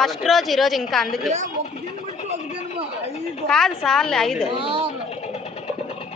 First రోజు ఈరోజు ఇంకా అందుకే. కాదు సార్లు ఐదు.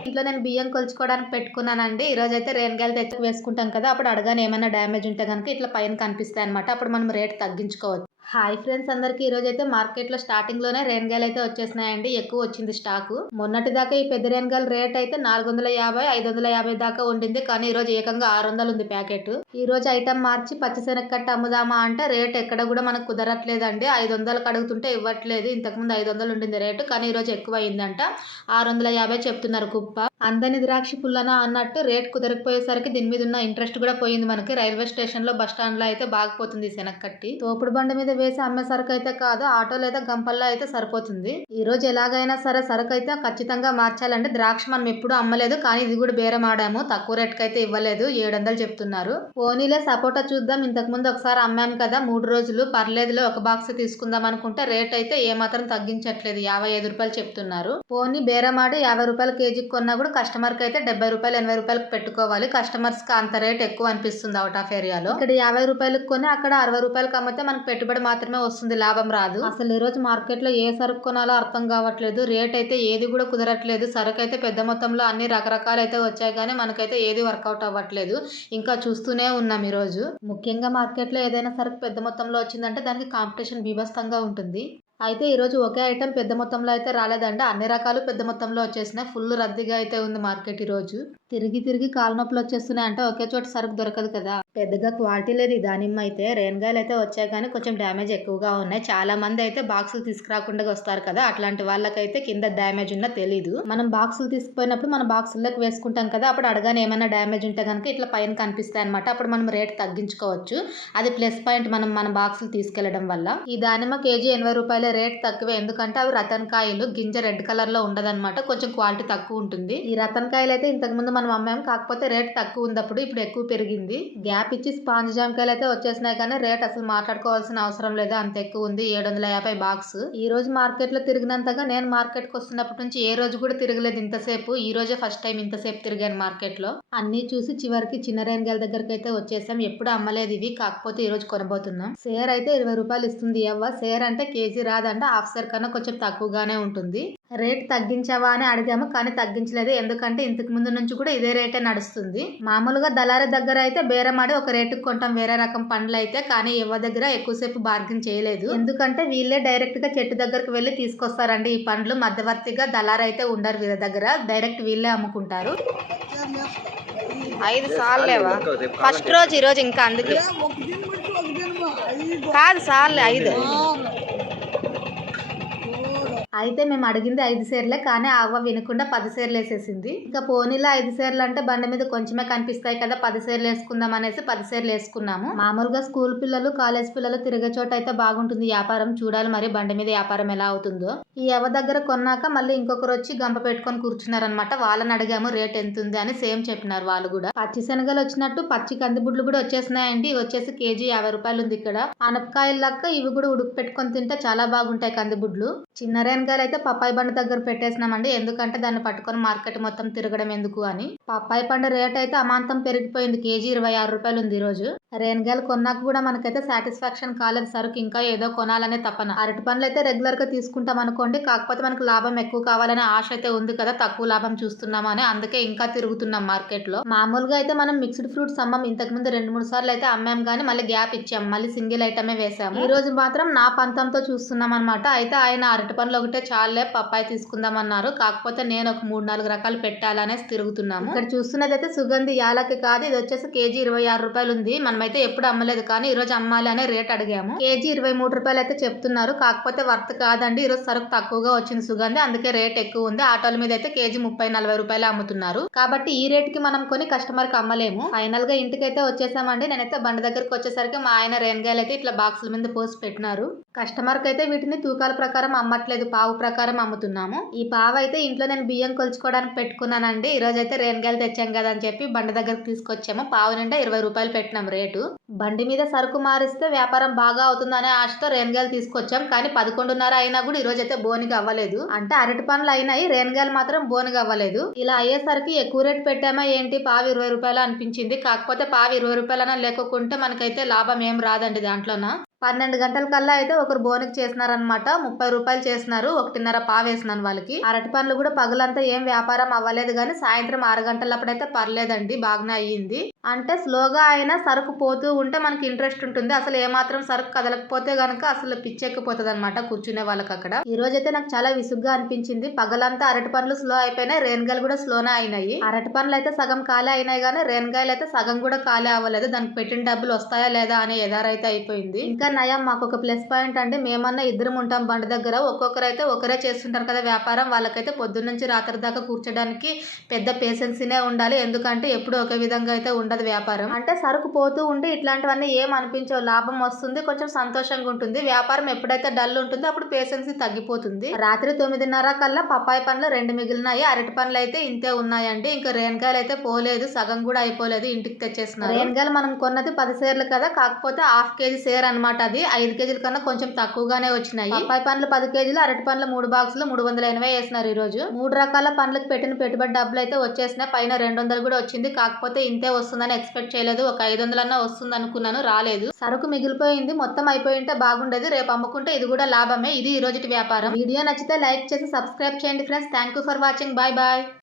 ఇంట్లో నేను బియ్యం కొలుచుకోవడానికి పెట్టుకున్నానండి. ఈ అయితే రేణగాయలు తెచ్చి వేసుకుంటాం కదా అప్పుడు అడగానే ఏమైనా డ్యామేజ్ ఉంటే కనుక ఇట్లా పైన కనిపిస్తాయి అనమాట అప్పుడు మనం రేట్ తగ్గించుకోవచ్చు. హాయ్ ఫ్రెండ్స్ అందరికి ఈరోజు అయితే మార్కెట్లో స్టార్టింగ్లోనే రేణగాయలు అయితే వచ్చేసినాయండి. ఎక్కువ వచ్చింది స్టాక్ మొన్నటి దాకా ఈ పెద్ద రేణగాయల రేట్ అయితే నాలుగు వందల యాభై ఐదు వందల యాభై దాకా ఉండింది. కానీ ఈ రోజు ఏకంగా ఆరు వందలు ఉంది ప్యాకెట్ ఈ రోజు ఐటమ్ మార్చి పచ్చిశనగకట్ట అమ్ముదామా అంటే రేట్ ఎక్కడ కూడా మనకు కుదరట్లేదండి. ఐదు వందలకు అడుగుతుంటే ఇవ్వట్లేదు. ఇంతకుముందు ఐదు వందలు ఉండింది రేటు కానీ ఈ రోజు ఎక్కువ అయిందంట ఆరు వందల యాభై చెప్తున్నారు కుప్ప. అందని ద్రాక్ష పుల్లన అన్నట్టు రేట్ కుదరకపోయేసరికి దీని మీద ఉన్న ఇంట్రెస్ట్ కూడా పోయింది మనకి. రైల్వే స్టేషన్లో బస్ స్టాండ్లో అయితే బాగిపోతుంది శనక్కట్టి తోపుడు బండి మీద వేసి అమ్మే సరుకు అయితే కాదు ఆటో లేదా గంపల్లో అయితే సరిపోతుంది. ఈ రోజు ఎలాగైనా సరే సరుకు అయితే ఖచ్చితంగా మార్చాలంటే ద్రాక్ష మనం ఎప్పుడు అమ్మలేదు కానీ ఇది కూడా బేరం ఆడాము. తక్కువ రేట్కి అయితే ఇవ్వలేదు ఏడు వందలు చెప్తున్నారు. పోనీలే సపోటా చూద్దాం. ఇంతకు ముందు ఒకసారి అమ్మాము కదా మూడు రోజులు పర్లేదులే ఒక బాక్స్ తీసుకుందాం అనుకుంటే రేట్ అయితే ఏమాత్రం తగ్గించట్లేదు. యాభై ఐదు రూపాయలు చెప్తున్నారు. పోనీ బేరం ఆడి యాభై రూపాయలు కేజీకి కొన్నా కూడా కస్టమర్కి అయితే డెబ్బై రూపాయలు ఎనభై రూపాయలకు పెట్టుకోవాలి. కస్టమర్స్కి అంత రేట్ ఎక్కువ అనిపిస్తుంది అవుట్ ఆఫ్ ఏరియాలో. ఇక్కడ యాభై రూపాయలకు కొని అక్కడ అరవై రూపాయలకు అమ్మితే మనకు పెట్టుబడి మాత్రమే వస్తుంది లాభం రాదు. అసలు ఈరోజు మార్కెట్లో ఏ సరుకు కొనాలో అర్థం కావట్లేదు. రేట్ అయితే ఏది కూడా కుదరట్లేదు. సరుకు అయితే పెద్ద మొత్తంలో అన్ని రకరకాలు అయితే వచ్చాయి కానీ మనకైతే ఏది వర్కౌట్ అవ్వట్లేదు. ఇంకా చూస్తూనే ఉన్నాం ఈ రోజు. ముఖ్యంగా మార్కెట్లో ఏదైనా సరుకు పెద్ద మొత్తంలో వచ్చిందంటే దానికి కాంపిటీషన్ బీభత్సంగా ఉంటుంది. అయితే ఈరోజు ఒకే ఐటెం పెద్ద మొత్తంలో అయితే రాలేదండి. అన్ని రకాలు పెద్ద మొత్తంలో వచ్చేసినాయి ఫుల్ రద్దీగా అయితే ఉంది మార్కెట్ ఈ రోజు. తిరిగి తిరిగి కాలు నొప్పులు వచ్చేస్తున్నాయి అంటే ఒకే చోట సరుకు దొరకదు కదా. పెద్దగా క్వాలిటీ లేదు. ఈ దానిమ్మ అయితే రేణగాయలు అయితే వచ్చాయి కానీ కొంచెం డ్యామేజ్ ఎక్కువగా ఉన్నాయి. చాలా మంది అయితే బాక్సులు తీసుకురాకుండా వస్తారు కదా. అట్లాంటి వాళ్ళకైతే కింద డ్యామేజ్ ఉన్నా తెలీదు. మనం బాక్సులు తీసుకుపోయినప్పుడు మన బాక్సుల్లోకి వేసుకుంటాం కదా. అప్పుడు అడగానే ఏమైనా డ్యామేజ్ ఉంటే కనుక ఇట్లా పైన కనిపిస్తాయి అనమాట అప్పుడు మనం రేట్ తగ్గించుకోవచ్చు. అది ప్లస్ పాయింట్ మనం మన బాక్సులు తీసుకెళ్ళడం వల్ల. ఈ దానిమ్మ కేజీ ఎనభై రూపాయల రేట్ తక్కువే. ఎందుకంటే అవి రతన్ కాయలు గింజ రెడ్ కలర్లో ఉండదన్నమాట. కొంచెం క్వాలిటీ తక్కువ ఉంటుంది. ఈ రతన్ కాయలు అయితే ఇంతకు ముందు మనం అమ్మాము కాకపోతే రేట్ తక్కువ ఉన్నప్పుడు ఇప్పుడు ఎక్కువ పెరిగింది. గ్యాప్ ఇచ్చి స్పాంజ్ జామకాయలు అయితే వచ్చేసినాయి కానీ రేట్ అసలు మాట్లాడుకోవాల్సిన అవసరం లేదు. అంత ఎక్కువ ఉంది. ఏడు వందల యాభై బాక్స్. ఈ రోజు మార్కెట్లో తిరిగినంతగా నేను మార్కెట్కి వస్తున్నప్పటి నుంచి ఏ రోజు కూడా తిరగలేదు ఇంతసేపు. ఈ రోజే ఫస్ట్ టైం ఇంతసేపు తిరిగాను మార్కెట్లో అన్ని చూసి చివరికి చిన్న రేణగాయల దగ్గరికి అయితే వచ్చేసాం. ఎప్పుడు అమ్మలేదు ఇవి. కాకపోతే ఈ రోజు కొనబోతున్నాం. సేర్ అయితే ఇరవై రూపాయలు ఇస్తుంది. ఎవ్వ సేర్ అంటే కేజీ రాదంటే. హాఫ్ సేర్ కన్నా కొంచెం తక్కువగానే ఉంటుంది. రేట్ తగ్గించావా అని అడిగాము కానీ తగ్గించలేదు. ఎందుకంటే ఇంతకు ముందు నుంచి కూడా ఇదే రేటే నడుస్తుంది. మామూలుగా దళారి దగ్గర అయితే బేరమాడి ఒక రేటుకు కొంటాం వేరే రకం పండ్లు అయితే కానీ ఎవరి దగ్గర ఎక్కువసేపు బార్గెన్ చేయలేదు. ఎందుకంటే వీళ్ళే డైరెక్ట్గా చెట్టు దగ్గరకు వెళ్ళి తీసుకొస్తారండి ఈ పండ్లు. మధ్యవర్తిగా దళారు అయితే ఉండరు వీళ్ళ దగ్గర. డైరెక్ట్ వీళ్ళే అమ్ముకుంటారు. ఐదు సార్లేవా? ఫస్ట్ రోజు ఈ రోజు ఇంకా అందుకే. కాదు సార్లే ఐదు. అయితే మేము అడిగింది ఐదు సేర్లే కానీ అవ్వ వినకుండా పది సేర్లు వేసేసింది. ఇంకా పోనీలో ఐదు సేర్లు అంటే బండి మీద కొంచెమే కనిపిస్తాయి కదా పది సేర్లు వేసుకుందాం అనేసి పది సేర్లు వేసుకున్నాము. మామూలుగా స్కూల్ పిల్లలు కాలేజ్ పిల్లలు తిరిగే చోట అయితే బాగుంటుంది వ్యాపారం చూడాలి మరి బండి మీద వ్యాపారం ఎలా అవుతుందో. ఈ అవ్వ దగ్గర కొన్నాక మళ్ళీ ఇంకొకరు వచ్చి గంప పెట్టుకొని కూర్చున్నారనమాట వాళ్ళని అడిగాము రేట్ ఎంత ఉంది? అని సేమ్ చెప్పినారు వాళ్ళు కూడా. పచ్చి శనగలు వచ్చినట్టు పచ్చి కందిబుడ్లు కూడా వచ్చేసినాయండి. వచ్చేసి కేజీ యాభై రూపాయలు ఉంది ఇక్కడ. అనపకాయలు లక్క ఇవి కూడా ఉడుకు పెట్టుకొని తింటే చాలా బాగుంటాయి కందిబుడ్లు. చిన్న రేణగాయలు అయితే పప్పాయి పండు దగ్గర పెట్టేసినామండి. ఎందుకంటే దాన్ని పట్టుకొని మార్కెట్ మొత్తం తిరగడం ఎందుకు అని. పప్పాయి పండు రేట్ అయితే అమాంతం పెరిగిపోయింది. కేజీ ఇరవై ఆరు రూపాయలు ఉంది ఈ రోజు రేణగాయలు కొన్నాక కూడా మనకైతే సాటిస్ఫాక్షన్ కాలేదు. సరుకు ఇంకా ఏదో కొనాలనే తపన. అరటి పండ్లు అయితే రెగ్యులర్గా తీసుకుంటాం అనుకోండి. కాకపోతే మనకు లాభం ఎక్కువ కావాలనే ఆశ అయితే ఉంది కదా. తక్కువ లాభం చూస్తున్నాం అని. అందుకే ఇంకా తిరుగుతున్నాం మార్కెట్లో మామూలుగా అయితే మనం మిక్స్డ్ ఫ్రూట్స్ అమ్మం ఇంతకు ముందు రెండు మూడు సార్లు అయితే అమ్మాం కానీ మళ్ళీ గ్యాప్ ఇచ్చాం. మళ్ళీ సింగిల్ ఐటమే వేసాము. ఈ రోజు మాత్రం నా పంతంతో చూస్తున్నాం అనమాట అయితే ఆయన అరటి పండ్లు ఒకటే చాలే పప్పాయి తీసుకుందాం అన్నారు కాకపోతే నేను ఒక మూడు నాలుగు రకాలు పెట్టాలనేసి తిరుగుతున్నాము. ఇక్కడ చూస్తున్నది అయితే సుగంధి యాలకి కాదు ఇది వచ్చేసి కేజీ ఇరవై ఆరు రూపాయలు ఉంది మనమైతే ఎప్పుడు అమ్మలేదు కానీ ఈ రోజు అమ్మాలి అనే రేట్ అడిగాము. కేజీ ఇరవై మూడు రూపాయలు అయితే చెప్తున్నారు. కాకపోతే వర్త్ కాదండి ఈ రోజు సరుకు తక్కువగా వచ్చింది సుగంధి అందుకే రేట్ ఎక్కువ ఉంది. ఆటోల మీద అయితే కేజీ ముప్పై నలభై రూపాయలు అమ్ముతున్నారు. కాబట్టి ఈ రేట్కి మనం కొని కస్టమర్కి అమ్మలేము. ఫైనల్గా ఇంటికి అయితే వచ్చేసామండి. నేనైతే బండి దగ్గరకు వచ్చేసరికి మా ఆయన రేణగాయలు అయితే ఇట్లా బాక్సుల మీద పోసి పెట్టినారు. కస్టమర్కి అయితే వీటిని తూకాల ప్రకారం అమ్మట్లేదు పావు ప్రకారం అమ్ముతున్నాము. ఈ పావు అయితే ఇంట్లో నేను బియ్యం కొలుచుకోవడానికి పెట్టుకున్నానండి. ఈ అయితే రేణగాయలు తెచ్చాం కదా అని చెప్పి బండి దగ్గరకు తీసుకొచ్చాము. పావు నిండా ఇరవై రూపాయలు పెట్టినాం రేటు. బండి మీద సరుకు మారిస్తే వ్యాపారం బాగా అవుతుందనే ఆశతో రేణగాయలు తీసుకొచ్చాం. కానీ పదకొండున్నర అయినా కూడా ఈరోజు అయితే బోనికి అవ్వలేదు. అంటే అరటి పనులు అయినాయి రేణగాయలు మాత్రం బోనికి అవ్వలేదు. ఇలా అయ్యేసరికి ఎక్కువ రేటు పెట్టామా ఏంటి? పావు ఇరవై రూపాయలు అనిపించింది. కాకపోతే పావు ఇరవై రూపాయలన లేకుంటే మనకైతే లాభం ఏం రాదండి దాంట్లోన? పన్నెండు గంటల కల్లా అయితే ఒకరు బోనికి చేసినారనమాట ముప్పై రూపాయలు చేసినారు. ఒకటిన్నర పావు వేసినాను వాళ్ళకి. అరటి పండ్లు కూడా పగలంతా ఏం వ్యాపారం అవ్వలేదు కానీ సాయంత్రం ఆరు గంటలప్పుడైతే పర్లేదండి. బాగానే అయ్యింది. అంటే స్లోగా అయినా సరుకు పోతూ ఉంటే మనకి ఇంట్రెస్ట్ ఉంటుంది. అసలు ఏమాత్రం సరుకు కదలకపోతే గనక అసలు పిచ్చెక్కిపోతుంది అనమాట కూర్చునే వాళ్ళకి అక్కడ. ఈ రోజు అయితే నాకు చాలా విసుగ్గా అనిపించింది. పగలంతా అరటి పండ్లు స్లో అయిపోయినాయి. రేణుగాయలు కూడా స్లోనే అయినాయి. అరటి పండ్లు అయితే సగం ఖాళీ అయినాయి కానీ రేణుగాయలు అయితే సగం కూడా ఖాళీ అవ్వలేదు. దానికి పెట్టిన డబ్బులు వస్తాయా లేదా అనే ఎదారైతే అయిపోయింది. ఇంకా నయం మాకు ఒక ప్లస్ పాయింట్ అంటే మేమన్నా ఇద్దరం ఉంటాం బండి దగ్గర. ఒక్కొక్కరు అయితే ఒకరే చేస్తుంటారు కదా వ్యాపారం. వాళ్ళకైతే పొద్దున్న నుంచి రాత్రి దాకా కూర్చోడానికి పెద్ద పేషెన్సీనే ఉండాలి. ఎందుకంటే ఎప్పుడు ఒకే విధంగా అయితే ఉండదు. వ్యాపారం. అంటే సరుకు పోతూ ఉంటే ఇట్లాంటివన్నీ ఏం అనిపించవు. లాభం వస్తుంది కొంచెం సంతోషంగా ఉంటుంది. వ్యాపారం ఎప్పుడైతే డల్ ఉంటుందో అప్పుడు పేషెన్సీ తగ్గిపోతుంది. రాత్రి తొమ్మిదిన్నర కల్లా పప్పాయి పండ్లు రెండు మిగిలినాయి. అరటి పండ్లు అయితే ఇంతే ఉన్నాయండి. ఇంకా రేణగాయలు అయితే పోలేదు. సగం కూడా అయిపోలేదు. ఇంటికి తెచ్చేస్తున్నారు రేణగాయలు మనం కొన్నది పది సేర్లు కదా. కాకపోతే హాఫ్ కేజీ సేర్ అన్నమాట అది. ఐదు కేజీల కన్నా కొంచెం తక్కువగానే వచ్చినాయి. పప్పాయి పండ్లు పది కేజీలు అరటి పండ్లు మూడు బాక్సులు మూడు వందల ఎనభై వేసినారు ఈ రోజు మూడు రకాల పండ్లకు పెట్టిన పెట్టుబడి డబ్బులు అయితే వచ్చేసినాయి. పైన రెండు వందలు కూడా వచ్చింది. కాకపోతే ఇంతే వస్తుందని ఎక్స్పెక్ట్ చేయలేదు. ఒక ఐదు వందలన్నా వస్తుంది అనుకున్నాను రాలేదు. సరుకు మిగిలిపోయింది. మొత్తం అయిపోయి ఉంటే బాగుండేది. రేపు అమ్ముకుంటే ఇది కూడా లాభమే. ఇది ఈ రోజుటి వ్యాపారం. వీడియో నచ్చితే లైక్ చేసి సబ్స్క్రైబ్ చేయండి friends. Thank you for watching. Bye bye.